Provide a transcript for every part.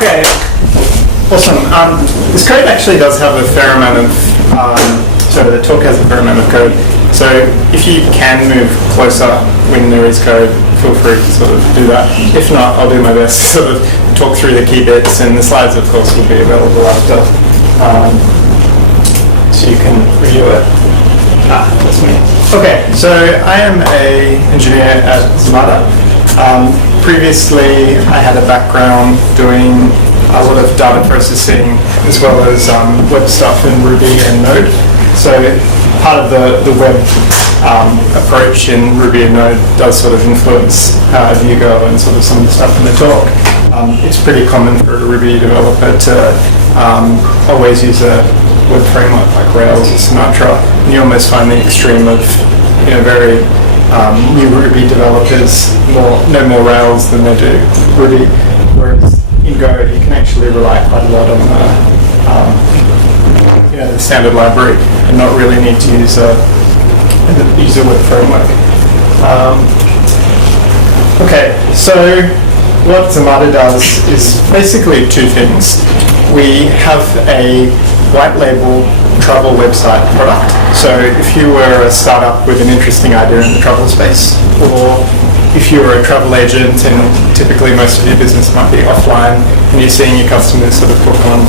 Okay, awesome. This code actually does have a fair amount of, the talk has a fair amount of code. So if you can move closer when there is code, feel free to sort of do that. If not, I'll do my best to sort of talk through the key bits, and the slides, of course, will be available after, so you can review it. That's me. Okay, so I am an engineer at Zumata. Previously, I had a background doing a lot of data processing as well as web stuff in Ruby and Node. So part of the web approach in Ruby and Node does sort of influence how you go and sort of some of the stuff in the talk. It's pretty common for a Ruby developer to always use a web framework like Rails or Zumata, and you almost find the extreme of very new Ruby developers know more Rails than they do Ruby, whereas in Go you can actually rely quite a lot on the standard library and not really need to use a web framework. Okay, so what Zumata does is basically two things. We have a white label travel website product. So if you were a startup with an interesting idea in the travel space, or if you were a travel agent and typically most of your business might be offline and you're seeing your customers sort of book on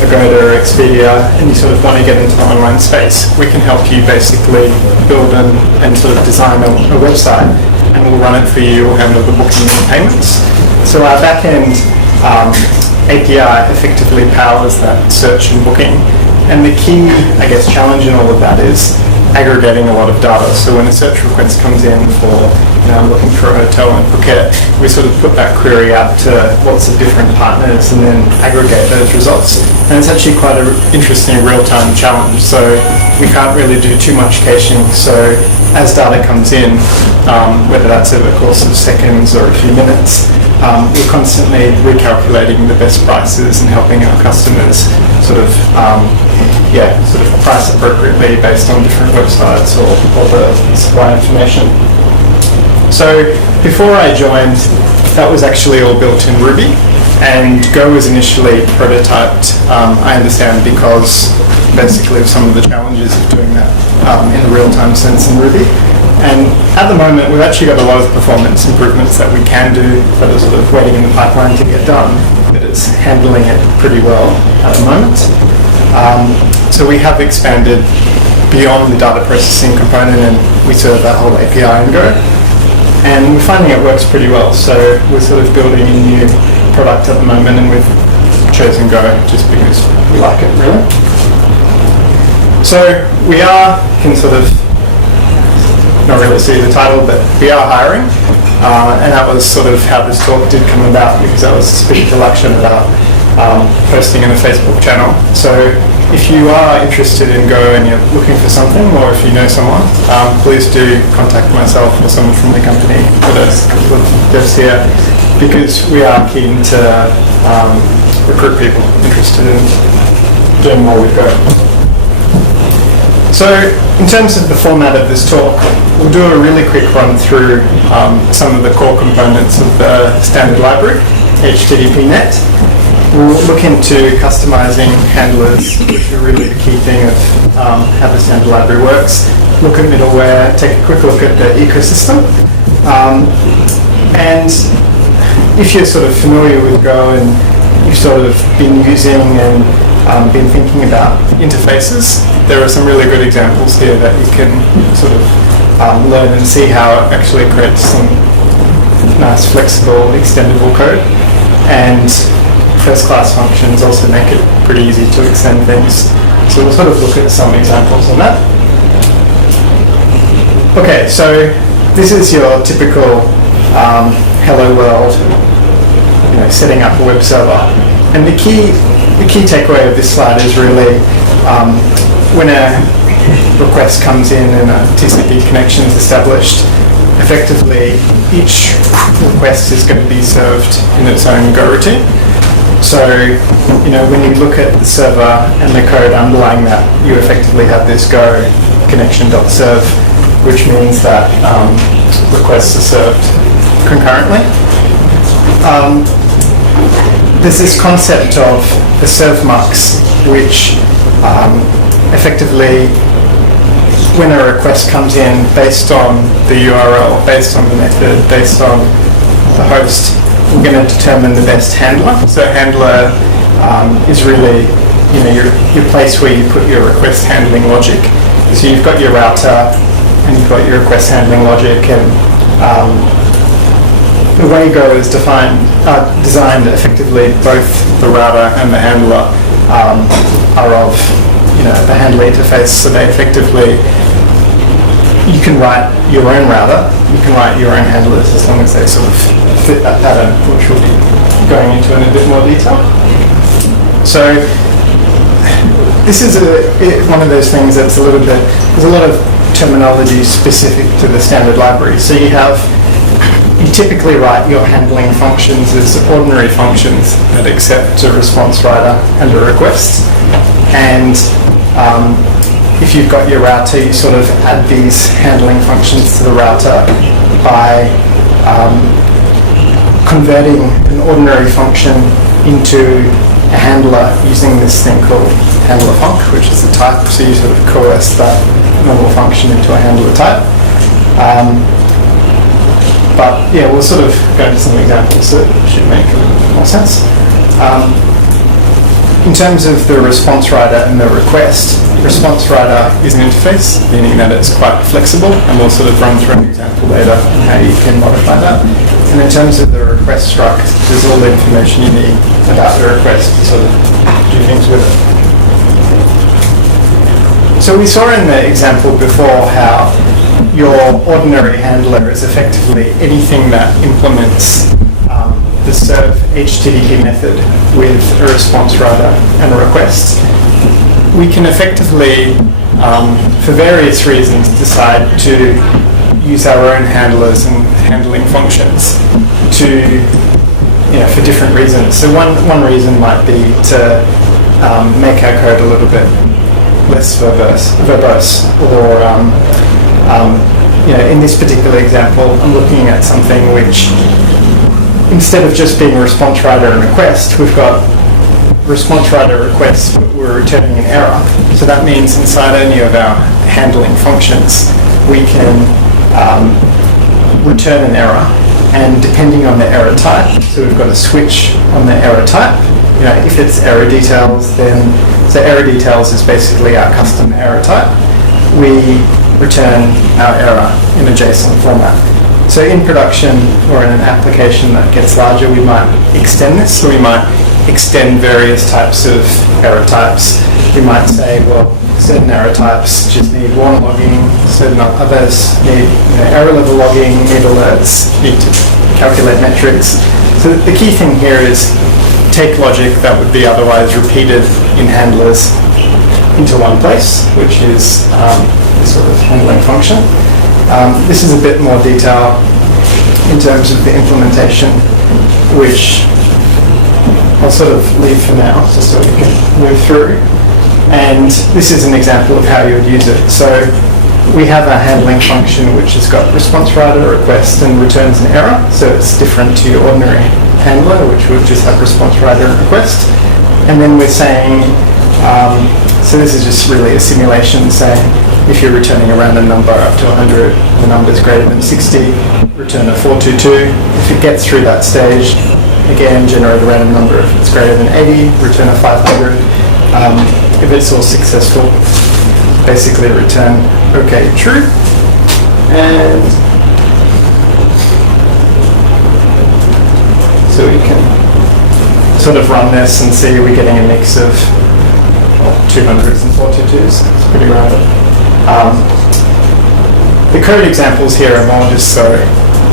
Agoda or Expedia and you sort of want to get into the online space, we can help you basically build and sort of design a website, and we'll run it for you. We'll handle the booking and payments. So our back-end API effectively powers that search and booking. And the key, challenge in all of that is aggregating a lot of data. So when a search request comes in for, I'm looking for a hotel in Phuket, we sort of put that query out to lots of different partners and then aggregate those results. And it's actually quite an interesting real-time challenge. So we can't really do too much caching. So as data comes in, whether that's over the course of seconds or a few minutes, we're constantly recalculating the best prices and helping our customers sort of price appropriately based on different websites or the supply information. So before I joined, that was actually all built in Ruby, and Go was initially prototyped, I understand, because basically of some of the challenges of doing that in a real-time sense in Ruby. And at the moment, we've actually got a lot of performance improvements that we can do that are sort of waiting in the pipeline to get done, but it's handling it pretty well at the moment. So we have expanded beyond the data processing component, and we serve that whole API in Go. And we're finding it works pretty well. So we're sort of building a new product at the moment, and we've chosen Go just because we like it, really. So we can sort of not really see the title, but we are hiring, and that was sort of how this talk did come about, because I was speaking to Lakshan about posting in a Facebook channel. So if you are interested in Go and you're looking for something, or if you know someone, please do contact myself or someone from the company for this devs here, because we are keen to recruit people interested in doing more with Go. So in terms of the format of this talk, we'll do a really quick run through some of the core components of the standard library, HTTP-NET. We'll look into customizing handlers, which are really the key thing of how the standard library works. Look at middleware, take a quick look at the ecosystem. And if you're sort of familiar with Go and you've sort of been using and been thinking about interfaces, there are some really good examples here that you can sort of learn and see how it actually creates some nice, flexible, extendable code. And first-class functions also make it pretty easy to extend things. So we'll sort of look at some examples on that. Okay, so this is your typical hello world, setting up a web server. And the key takeaway of this slide is really when a request comes in and a TCP connection is established, effectively each request is going to be served in its own Go routine. So, when you look at the server and the code underlying that, you effectively have this Go connection.serve, which means that requests are served concurrently. there's this concept of the SurfMax, which effectively, when a request comes in based on the URL, based on the method, based on the host, we're going to determine the best handler. So handler is really, your place where you put your request handling logic. So you've got your router and you've got your request handling logic, and the Wago is designed effectively. Both the router and the handler are of the handler interface, so they effectively, you can write your own router, you can write your own handlers as long as they sort of fit that pattern, which we'll be going into in a bit more detail. So this is one of those things that's there's a lot of terminology specific to the standard library. So you typically write your handling functions as ordinary functions that accept a response writer and a request. And if you've got your router, you sort of add these handling functions to the router by converting an ordinary function into a handler using this thing called handler func, which is a type. So you sort of coerce that normal function into a handler type. But yeah, we'll sort of go into some examples that should make a little bit more sense. In terms of the response writer and the request, response writer is an interface, meaning that it's quite flexible, and we'll sort of run through an example later on how you can modify that. And in terms of the request struct, there's all the information you need about the request to sort of do things with it. So we saw in the example before how your ordinary handler is effectively anything that implements the serve HTTP method with a response writer and a request. We can effectively, for various reasons, decide to use our own handlers and handling functions for different reasons. So one reason might be to make our code a little bit less verbose, or in this particular example, I'm looking at something which, instead of just being a response writer and request, we've got response writer request, but we're returning an error. So that means inside any of our handling functions, we can return an error, and depending on the error type, so we've got a switch on the error type. If it's error details, so error details is basically our custom error type. We return our error in a JSON format. So in production or in an application that gets larger, we might extend this. So we might extend various types of error types. We might say, well, certain error types just need warn logging, certain others need error level logging, need alerts, need to calculate metrics. So the key thing here is take logic that would be otherwise repeated in handlers into one place, which is this sort of handling function. This is a bit more detail in terms of the implementation, which I'll sort of leave for now, just so we can move through. And this is an example of how you would use it. So we have a handling function which has got response writer, request, and returns an error. So it's different to your ordinary handler, which would just have response writer and request. And then we're saying, so this is just really a simulation saying, if you're returning a random number up to 100, the number is greater than 60, return a 422. If it gets through that stage, again, generate a random number. If it's greater than 80, return a 500. If it's all successful, basically return OK, true. And so we can sort of run this and see we're getting a mix of 200s and 422s. It's pretty random. The code examples here are more just so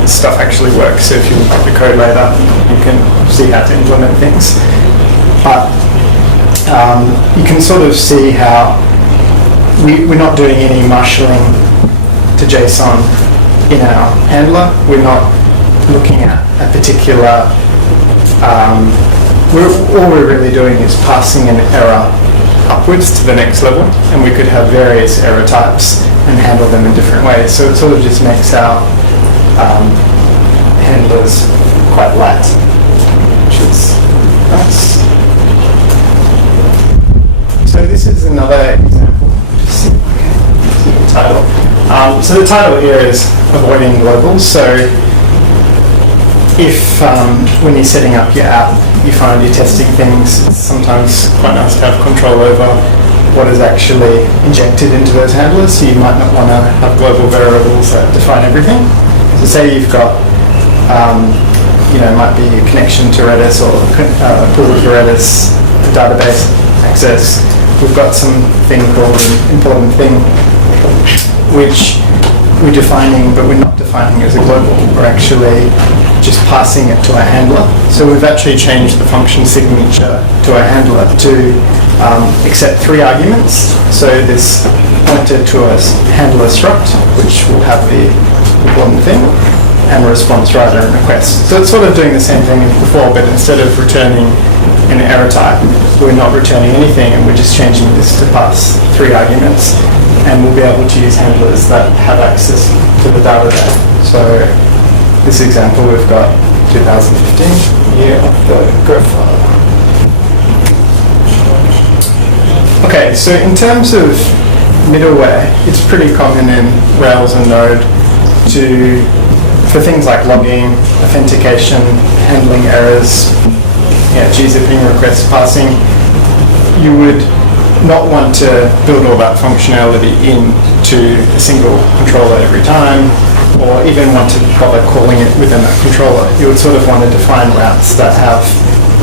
stuff actually works. So if you look at the code later, you can see how to implement things. But you can sort of see how we're not doing any marshalling to JSON in our handler. We're not looking at a particular, all we're really doing is passing an error upwards to the next level, and we could have various error types and handle them in different ways. So it sort of just makes our handlers quite light, which is nice. So the title here is Avoiding Globals. So if when you're setting up your app, you find you're testing things, it's sometimes quite nice to have control over what is actually injected into those handlers. So you might not want to have global variables that define everything. So say you've got, might be a connection to Redis or a pool to Redis, a database access. We've got something called an important thing, which we're defining, but we're not defining as a global. We're actually just passing it to a handler. So we've actually changed the function signature to a handler to accept 3 arguments. So this pointed to a handler struct, which will have the important thing, and a response writer and request. So it's sort of doing the same thing as before, but instead of returning an error type, we're not returning anything, and we're just changing this to pass 3 arguments. And we'll be able to use handlers that have access to the data there. So this example, we've got 2015, year of the Gopher. Okay, so in terms of middleware, it's pretty common in Rails and Node for things like logging, authentication, handling errors, gzipping requests, passing. You would not want to build all that functionality into a single controller every time, or even want to bother calling it within that controller. You would sort of want to define routes that have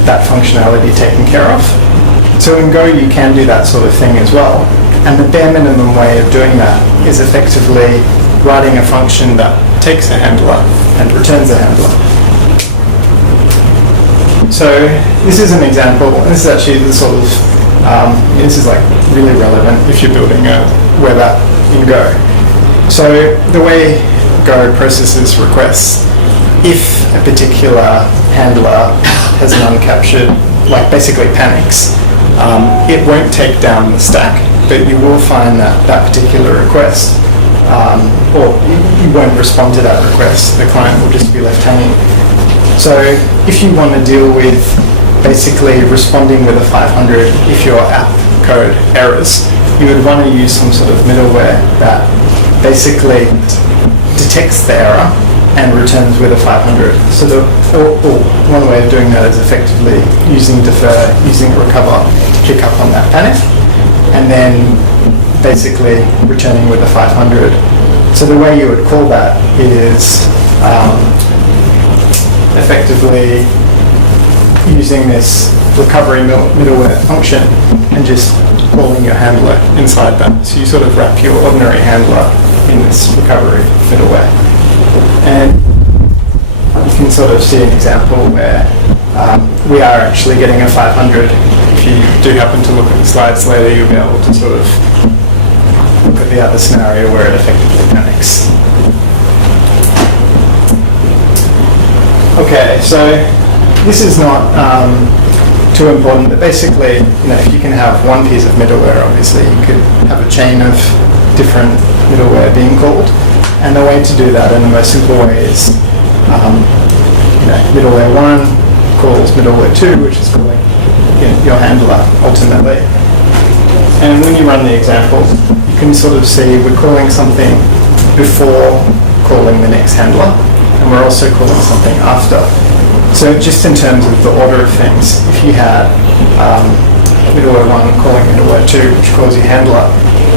that functionality taken care of. So in Go, you can do that sort of thing as well. And the bare minimum way of doing that is effectively writing a function that takes a handler and returns a handler. So this is an example, and this is actually the sort of this is like really relevant if you're building a web app in Go. So the way Go processes requests, if a particular handler has an uncaptured, like basically panics, it won't take down the stack, but you will find that that particular request, or you won't respond to that request, the client will just be left hanging. So if you want to deal with basically responding with a 500 if your app code errors, you would want to use some sort of middleware that basically detects the error and returns with a 500. So one way of doing that is effectively using defer, using recover to pick up on that panic, and then basically returning with a 500. So the way you would call that is effectively using this recovery middleware function and just calling your handler inside that. So you sort of wrap your ordinary handler in this recovery middleware. And you can sort of see an example where we are actually getting a 500. If you do happen to look at the slides later, you'll be able to sort of look at the other scenario where it effectively panics. Okay, so this is not too important, but basically, if you can have one piece of middleware, obviously you could have a chain of different middleware being called, and the way to do that in the most simple way is, middleware 1 calls middleware 2, which is calling your handler ultimately. And when you run the example, you can sort of see we're calling something before calling the next handler, and we're also calling something after. So just in terms of the order of things, if you had middleware 1 calling middleware 2, which calls your handler,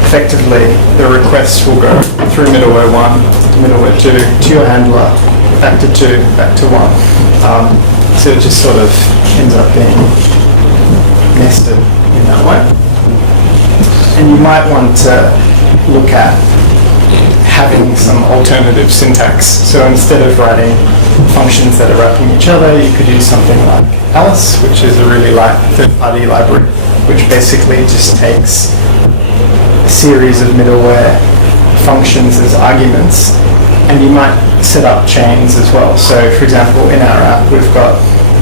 effectively the requests will go through middleware 1 to middleware 2 to your handler, back to 2, back to 1. So it just sort of ends up being nested in that way. And you might want to look at having some alternative syntax. So instead of writing functions that are wrapping each other, you could use something like Alice, which is a really light third-party library, which basically just takes a series of middleware functions as arguments, and you might set up chains as well. So for example, in our app, we've got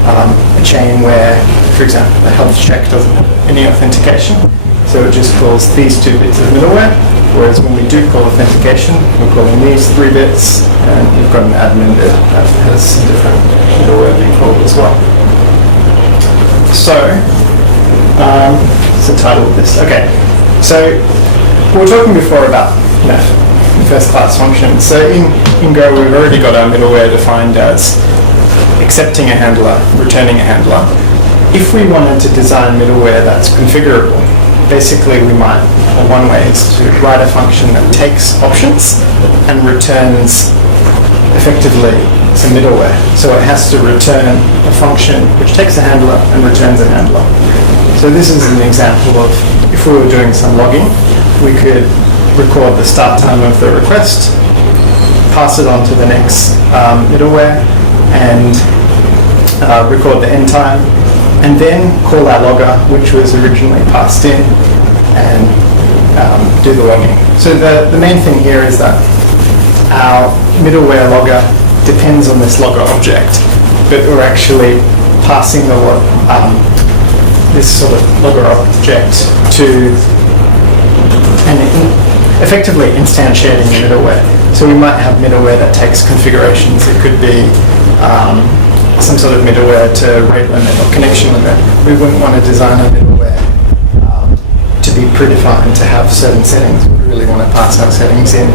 a chain where, for example, the health check doesn't have any authentication, so it just calls these 2 bits of middleware. Whereas when we do call authentication, we're calling these 3 bits, and we've got an admin bit that has some different middleware being called as well. So, what's the title of this? Okay, so we were talking before about first-class functions. So in Go, we've already got our middleware defined as accepting a handler, returning a handler. If we wanted to design middleware that's configurable, basically one way is to write a function that takes options and returns effectively some middleware. So it has to return a function which takes a handler and returns a handler. So this is an example of if we were doing some logging, we could record the start time of the request, pass it on to the next middleware, and record the end time, and then call our logger, which was originally passed in, and do the logging. So the main thing here is that our middleware logger depends on this logger object, but we're actually passing this sort of logger object to and effectively instantiating the middleware. So we might have middleware that takes configurations. It could be some sort of middleware to rate limit or connection limit. We wouldn't want to design a middleware to be predefined to have certain settings. We really want to pass our settings in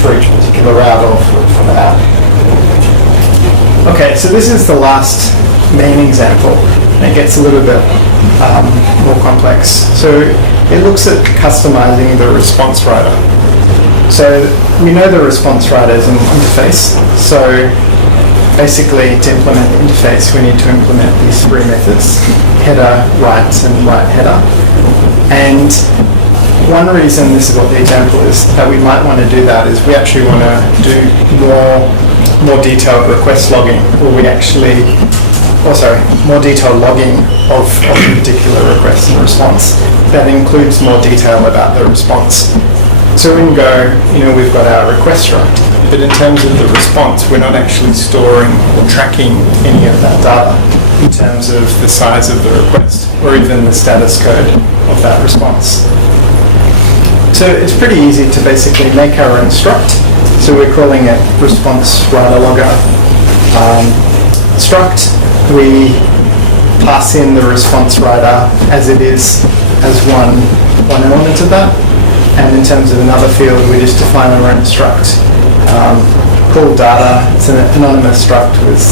for each particular route or for the app. Okay, so this is the last main example. It gets a little bit more complex. So it looks at customizing the response writer. So we know the response writer is an interface. So basically, to implement the interface, we need to implement these three methods: header, write, and write header. And one reason, this is what the example is, that we might want to do that is we actually want to do more detailed request logging, or more detailed logging of a particular request and response that includes more detail about the response. So in Go, we've got our request struct, but in terms of the response, we're not actually storing or tracking any of that data in terms of the size of the request or even the status code of that response. So it's pretty easy to basically make our own struct. So we're calling it response writer logger struct. We pass in the response writer as it is, as one element of that. And in terms of another field, we just define our own struct called data. It's an anonymous struct with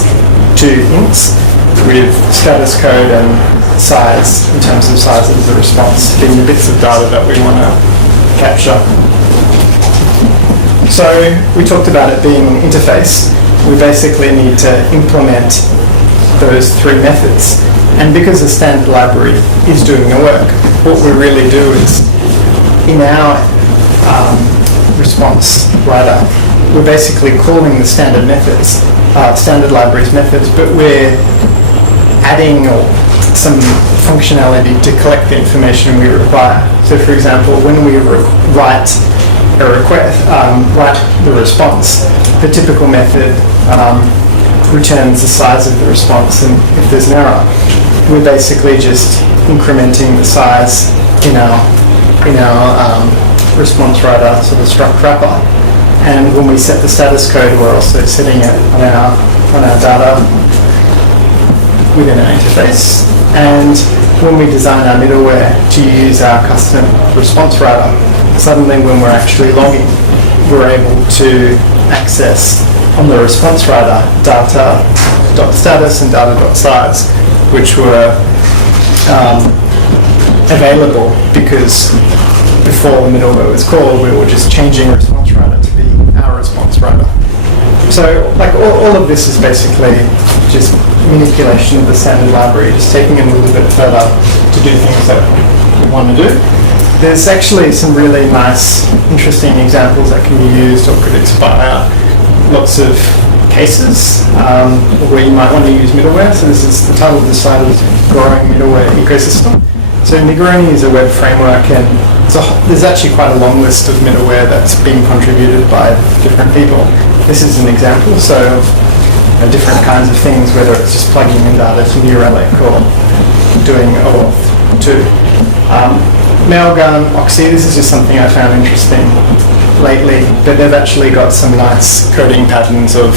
two ints with status code and size in terms of size of the response, being the bits of data that we want to capture. So we talked about it being an interface. We basically need to implement those three methods. And because the standard library is doing the work, what we really do is, in our response writer, we're basically calling the standard methods, standard libraries methods, but we're adding some functionality to collect the information we require. So for example, when we write a request, write the response, the typical method returns the size of the response, and if there's an error, we're basically just incrementing the size in our response writer sort of struct wrapper. And when we set the status code, we're also setting it on our data within our interface. And when we design our middleware to use our custom response writer, suddenly when we're actually logging, we're able to access on the response writer data.status and data.size, which were available because before the middleware was called, we were just changing response writer to be our response writer. So like all of this is basically just manipulation of the standard library, just taking it a little bit further to do things that we want to do. There's actually some really nice, interesting examples that can be used or could inspire lots of cases where you might want to use middleware. So this is the title of the slide is Growing Middleware Ecosystem. So Migraine is a web framework, and there's actually quite a long list of middleware that's being contributed by different people. This is an example, so different kinds of things, whether it's just plugging in data to New Relic or doing OAuth 2. Mailgun, Oxy, this is just something I found interesting lately, but they've actually got some nice coding patterns of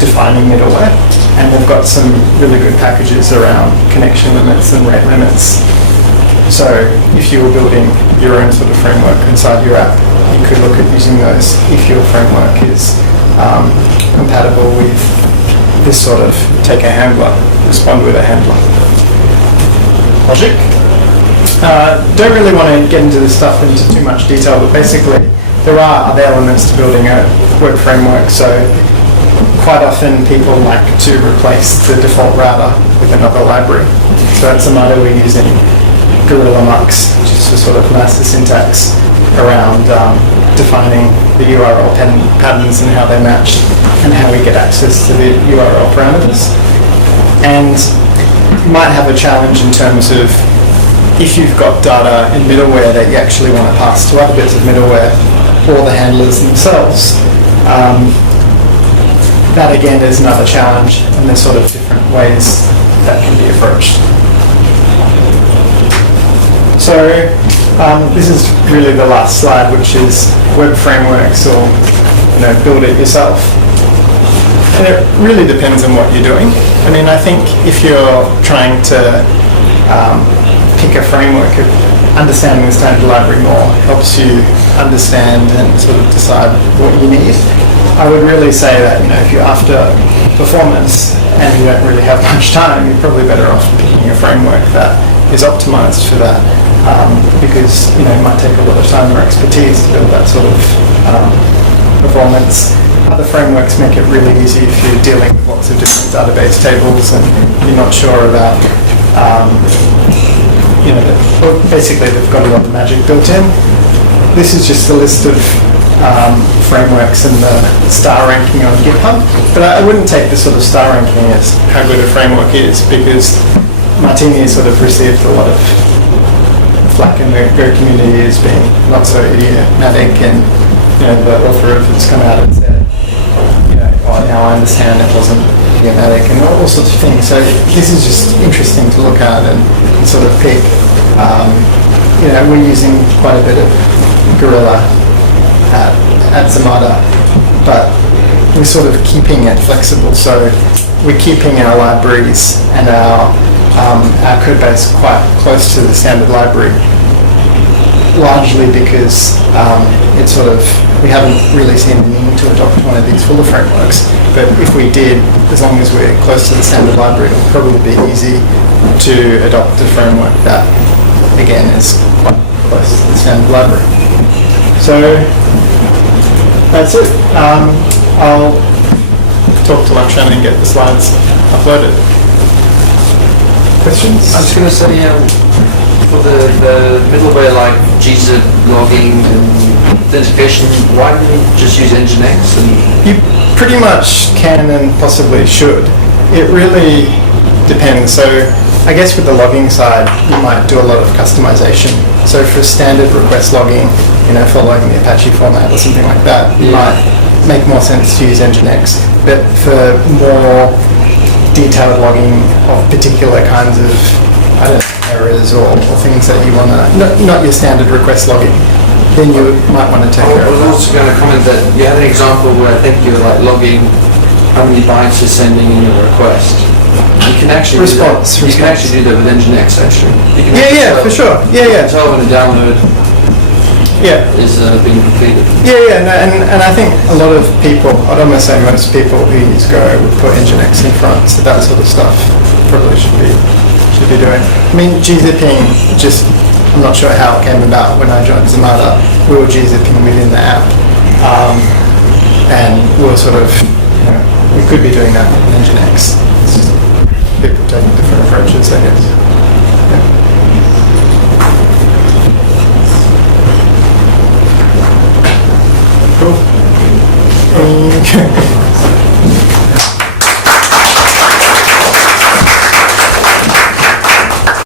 defining middleware, and they've got some really good packages around connection limits and rate limits. So if you were building your own sort of framework inside your app, you could look at using those if your framework is compatible with this sort of take a handler, respond with a handler logic. Don't really want to get into this stuff into too much detail, but basically there are other elements to building a web framework. So quite often people like to replace the default router with another library. So at Zumata we're using Gorilla Mux, which is a sort of master syntax around defining the URL patterns and how they match and how we get access to the URL parameters. And you might have a challenge in terms of if you've got data in middleware that you actually want to pass to other bits of middleware or the handlers themselves. That again is another challenge, and there's sort of different ways that can be approached. So this is really the last slide, which is web frameworks or build it yourself. And it really depends on what you're doing. I mean, I think if you're trying to pick a framework, understanding the standard library more helps you understand and sort of decide what you need. I would really say that if you're after performance and you don't really have much time, you're probably better off picking a framework that is optimized for that, because it might take a lot of time or expertise to build that sort of performance. Other frameworks make it really easy if you're dealing with lots of different database tables and you're not sure about basically they've got a lot of magic built in. This is just a list of frameworks and the star ranking on GitHub, but I wouldn't take the sort of star ranking as how good a framework is, because Martini sort of received a lot of flack in the Go community as being not so idiomatic, and the author of it's come out and said, now I understand it wasn't idiomatic and all sorts of things. So this is just interesting to look at and sort of pick. We're using quite a bit of Gorilla at Zumata, but we're sort of keeping it flexible. So we're keeping our libraries and our code base quite close to the standard library, largely because it's sort of, we haven't really seen the need to adopt one of these fuller frameworks. But if we did, as long as we're close to the standard library, it'll probably be easy to adopt a framework that, again, is quite close to the standard library. So that's it. I'll talk to Lakshan and get the slides uploaded. Questions? I was going to say, for the middleware like gzip logging and authentication, why don't you just use Nginx? You pretty much can and possibly should. It really depends. So I guess with the logging side, you might do a lot of customization. So for standard request logging, following the Apache format or something like that, it might make more sense to use Nginx. But for more detailed logging of particular kinds of, errors or things that you want to, not your standard request logging, then you might want to take care of that. I was also going to comment that you had an example where I think you're logging how many bytes you're sending in your request. You can actually response. You can actually do that with Nginx, actually. For sure. You can tell when a download is being completed. And I think a lot of people, I'd almost say most people who use Go would put Nginx in front, so that sort of stuff probably should be doing. I mean, gzipping, I'm not sure how it came about. When I joined Zumata, we were gzipping within the app, and we were sort of, we could be doing that with Nginx. It's just people taking different approaches, I guess. Cool.